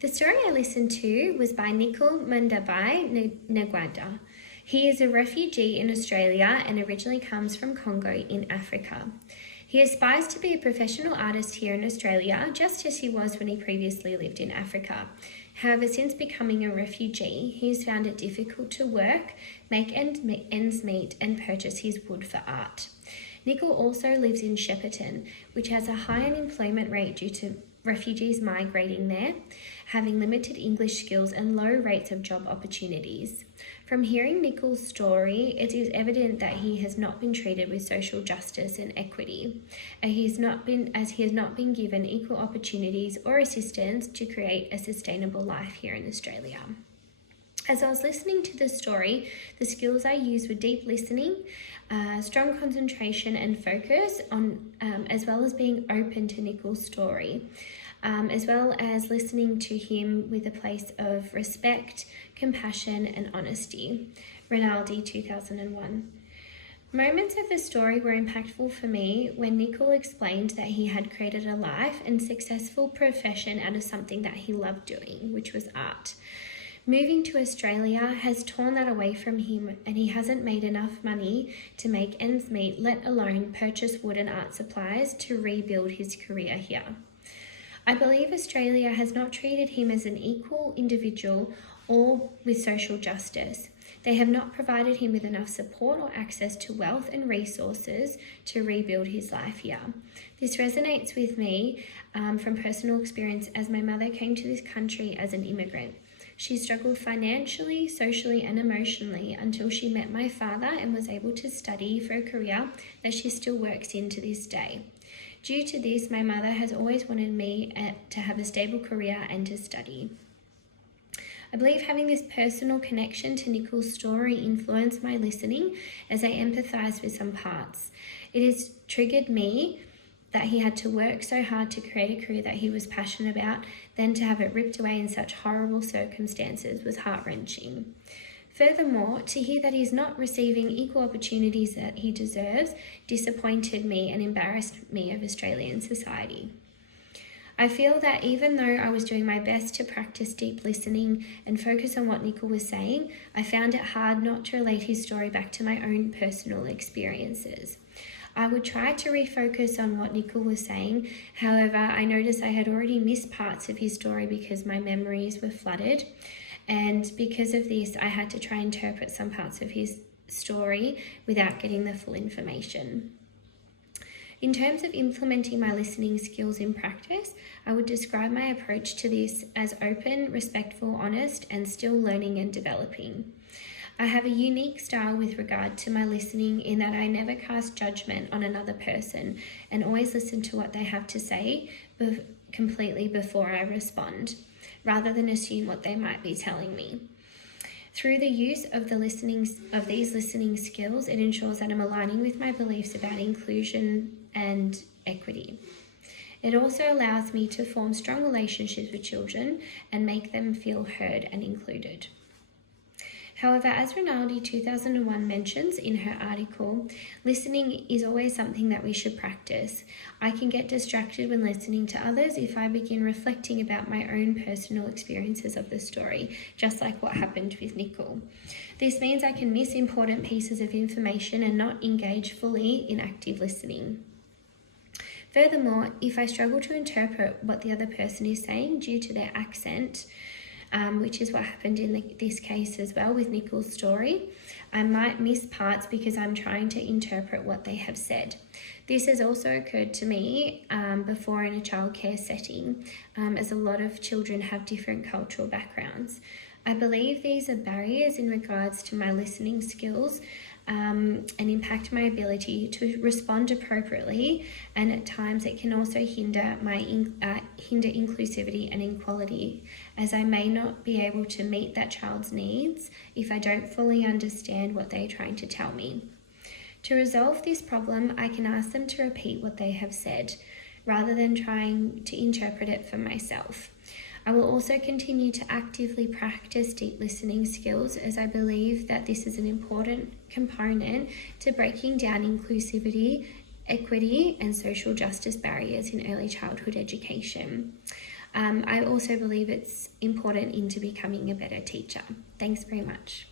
The story I listened to was by Nicol Mundabai Ngwanda. He is a refugee in Australia and originally comes from Congo in Africa. He aspires to be a professional artist here in Australia, just as he was when he previously lived in Africa. However, since becoming a refugee, he has found it difficult to work, make ends meet, and purchase his wood for art. Nicol also lives in Shepparton, which has a high unemployment rate due to refugees migrating there, having limited English skills and low rates of job opportunities. From hearing Nicol's story, it is evident that he has not been treated with social justice and equity, and he has not been given equal opportunities or assistance to create a sustainable life here in Australia. As I was listening to the story, the skills I used were deep listening, strong concentration and focus on, as well as being open to Nicol's story, as well as listening to him with a place of respect, compassion and honesty. Rinaldi, 2001. Moments of the story were impactful for me when Nicol explained that he had created a life and successful profession out of something that he loved doing, which was art. Moving to Australia has torn that away from him, and he hasn't made enough money to make ends meet, let alone purchase wood and art supplies to rebuild his career here. I believe Australia has not treated him as an equal individual or with social justice. They have not provided him with enough support or access to wealth and resources to rebuild his life here. This resonates with me from personal experience, as my mother came to this country as an immigrant. She struggled financially, socially and emotionally until she met my father and was able to study for a career that she still works in to this day. Due to this, my mother has always wanted me to have a stable career and to study. I believe having this personal connection to Nicol's story influenced my listening as I empathized with some parts. It has triggered me that he had to work so hard to create a career that he was passionate about, then to have it ripped away in such horrible circumstances was heart-wrenching. Furthermore, to hear that he's not receiving equal opportunities that he deserves disappointed me and embarrassed me of Australian society. I feel that even though I was doing my best to practice deep listening and focus on what Nicol was saying, I found it hard not to relate his story back to my own personal experiences. I would try to refocus on what Nicol was saying. However, I noticed I had already missed parts of his story because my memories were flooded. And because of this, I had to try and interpret some parts of his story without getting the full information. In terms of implementing my listening skills in practice, I would describe my approach to this as open, respectful, honest, and still learning and developing. I have a unique style with regard to my listening in that I never cast judgment on another person and always listen to what they have to say completely before I respond, rather than assume what they might be telling me. Through the use of these listening skills, it ensures that I'm aligning with my beliefs about inclusion and equity. It also allows me to form strong relationships with children and make them feel heard and included. However, as Rinaldi 2001 mentions in her article, listening is always something that we should practice. I can get distracted when listening to others if I begin reflecting about my own personal experiences of the story, just like what happened with Nicol. This means I can miss important pieces of information and not engage fully in active listening. Furthermore, if I struggle to interpret what the other person is saying due to their accent, which is what happened in this case as well with Nicol's story, I might miss parts because I'm trying to interpret what they have said. This has also occurred to me before in a childcare setting, as a lot of children have different cultural backgrounds. I believe these are barriers in regards to my listening skills and impact my ability to respond appropriately, and at times it can also hinder inclusivity and equality, as I may not be able to meet that child's needs if I don't fully understand what they're trying to tell me. To resolve this problem, I can ask them to repeat what they have said, rather than trying to interpret it for myself. I will also continue to actively practice deep listening skills, as I believe that this is an important component to breaking down inclusivity, equity, and social justice barriers in early childhood education. I also believe it's important into becoming a better teacher. Thanks very much.